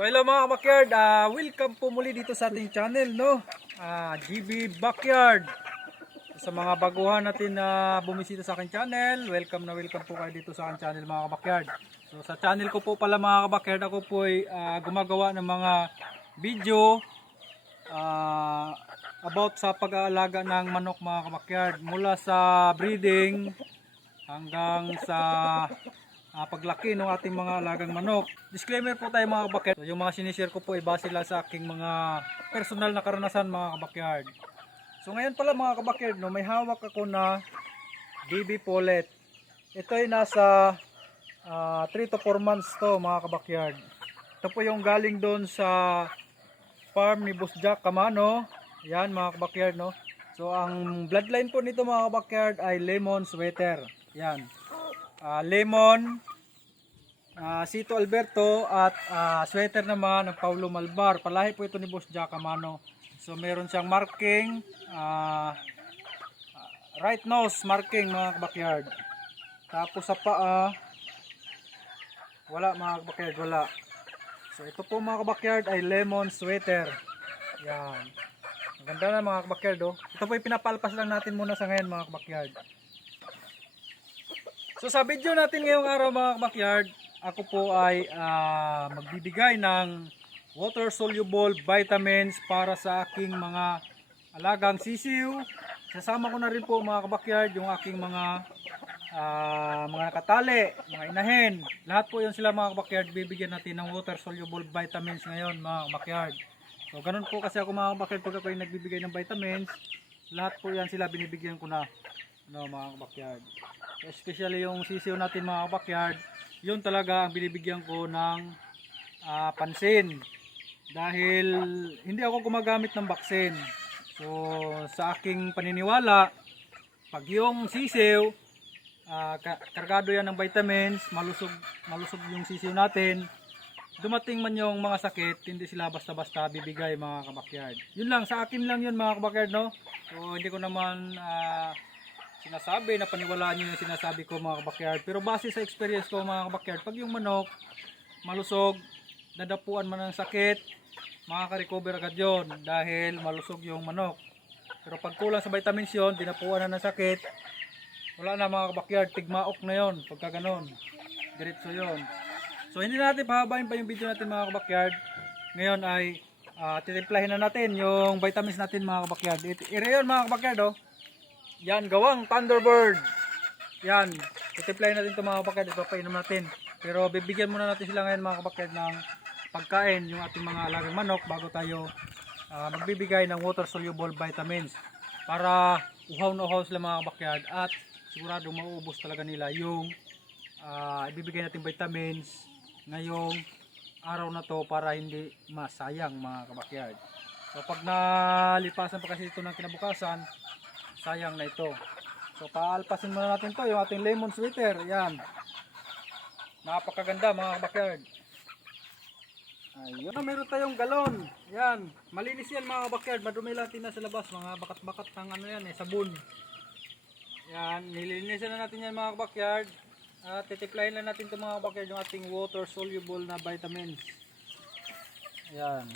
So hello mga backyard, Ah, welcome po muli dito sa ating channel no. Ah, GB Backyard. Sa mga baguhan natin na bumisita sa aking channel, welcome na welcome po kayo dito sa aking channel mga backyard. So sa channel ko po pala mga backyard, ako po ay ah, gumagawa ng mga video ah, about sa pag-aalaga ng manok mga kabakyard mula sa breeding hanggang sa ah, paglaki ng ating mga alagang manok. Disclaimer po tayo mga kabakyard. So, yung mga sinishare ko po ay base lang sa aking mga personal na karanasan mga kabakyard. So ngayon pala mga kabakyard, no, may hawak ako na baby pullet. Ito ay nasa 3 to 4 months to mga kabakyard. Ito po yung galing doon sa farm ni Boss Jack Camano. Yan mga kabakyard no. So ang bloodline po nito mga kabakyard ay lemon sweater. Yan. Ah, lemon, ah, Sito Alberto at ah, sweater naman ng Paulo Malbar. Palahi po ito ni Boss Jack Camano. So meron siyang marking ah, right nose marking mga kabakyard. Tapos sa paa wala mga kabakyard, wala. So ito po mga kabakyard ay lemon sweater. Yan. Ang ganda na mga kabakyard oh. Ito po yung pinapalpas lang natin muna sa ngayon mga kabakyard. So sa video natin ngayong araw mga kabakyard, ako po ay ah, magbibigay ng water soluble vitamins para sa aking mga alagang sisiw. Kasama ko na rin po mga kabakyard yung aking mga ah, mga nakatali, mga inahin. Lahat po yun sila mga kabakyard, bibigyan natin ng water soluble vitamins ngayon mga kabakyard. So ganun po kasi ako mga kabakyard pag ako yung nagbibigay ng vitamins, lahat po yan sila binibigyan ko na no, mga kabakyard. Especially yung sisiw natin mga kabakyard, yun talaga ang binibigyan ko ng ah, pansin. Dahil hindi ako gumagamit ng vaccine. So sa aking paniniwala, pag yung sisiw, ka- kargado yan ng vitamins, malusog, malusog yung sisiw natin, dumating man yung mga sakit, hindi sila basta-basta bibigay mga kabakyard. Yun lang, sa akin lang yun mga kabakyard, no? So, hindi ko naman ah, sinasabi na paniwalaan nyo yung sinasabi ko mga kabakyard. Pero base sa experience ko mga kabakyard, pag yung manok malusog, nadapuan man ng sakit, makaka-recover agad yun dahil malusog yung manok. Pero pag kulang sa vitamins yun, dinapuan na ng sakit, wala na mga kabakyard, tigmaok na yon pagka ganon. Diretso yon. So hindi natin pahabain pa yung video natin mga kabakyard. Ngayon ay uh, titimplahin na natin yung vitamins natin mga kabakyard. Ire yun mga kabakyard oh. Yan, gawang Thunderbird. Yan, titimplahin natin ito mga kabakyard. Ipapainom natin. Pero bibigyan muna natin sila ngayon mga kabakyard ng pagkain yung ating mga alagang manok bago tayo ah, magbibigay ng water soluble vitamins para uhaw na uhaw sila mga kabakyard at siguradong mauubos talaga nila yung ah, ibibigay natin vitamins ngayong araw na to para hindi masayang mga kabakyard. So pag nalipasan pa kasi ito ng kinabukasan, sayang na ito. So paalpasin muna natin to yung ating lemon sweater. Yan. Napakaganda mga kabakyard. Ayun. Meron tayong galon. Yan. Malinis yan mga kabakyard. Madumi natin na sa labas. Mga bakat-bakat ng ano yan eh, sabon. Yan. Nilinisan na natin yan mga kabakyard. At titiplahin lang natin itong mga kabakyard yung ating water soluble na vitamins. Yan.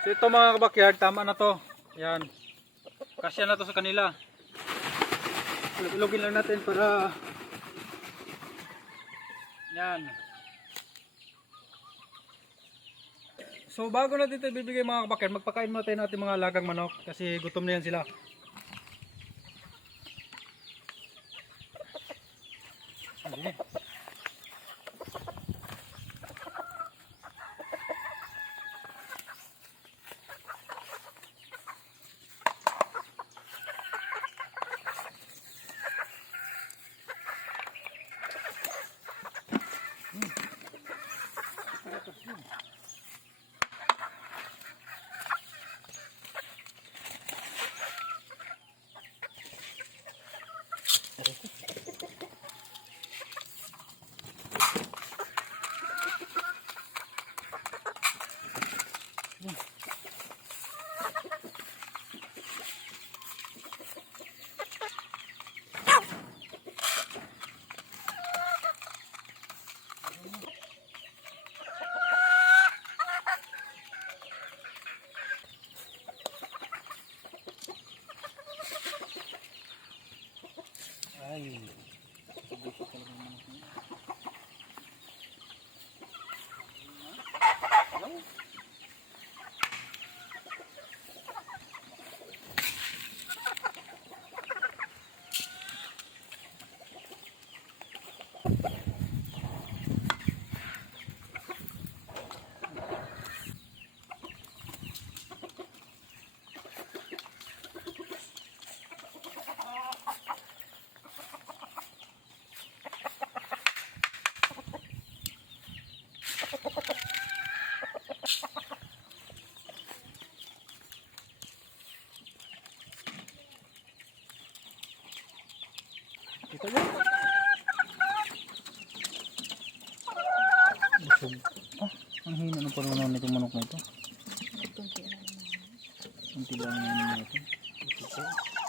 So ito mga kabakyard, tama na to. Yan. Kasya na to sa kanila. Ilugin lang natin para Yan. So bago natin ito bibigay mga kabakyard, magpakain muna tayo natin mga lagang manok kasi gutom na yan sila. ಮಾಡ್ತಾರೆ Kita yun. Busog. Ah, ang hina ng parunaw nitong manok na ito. Ang tila ng ano na ito. Busog po.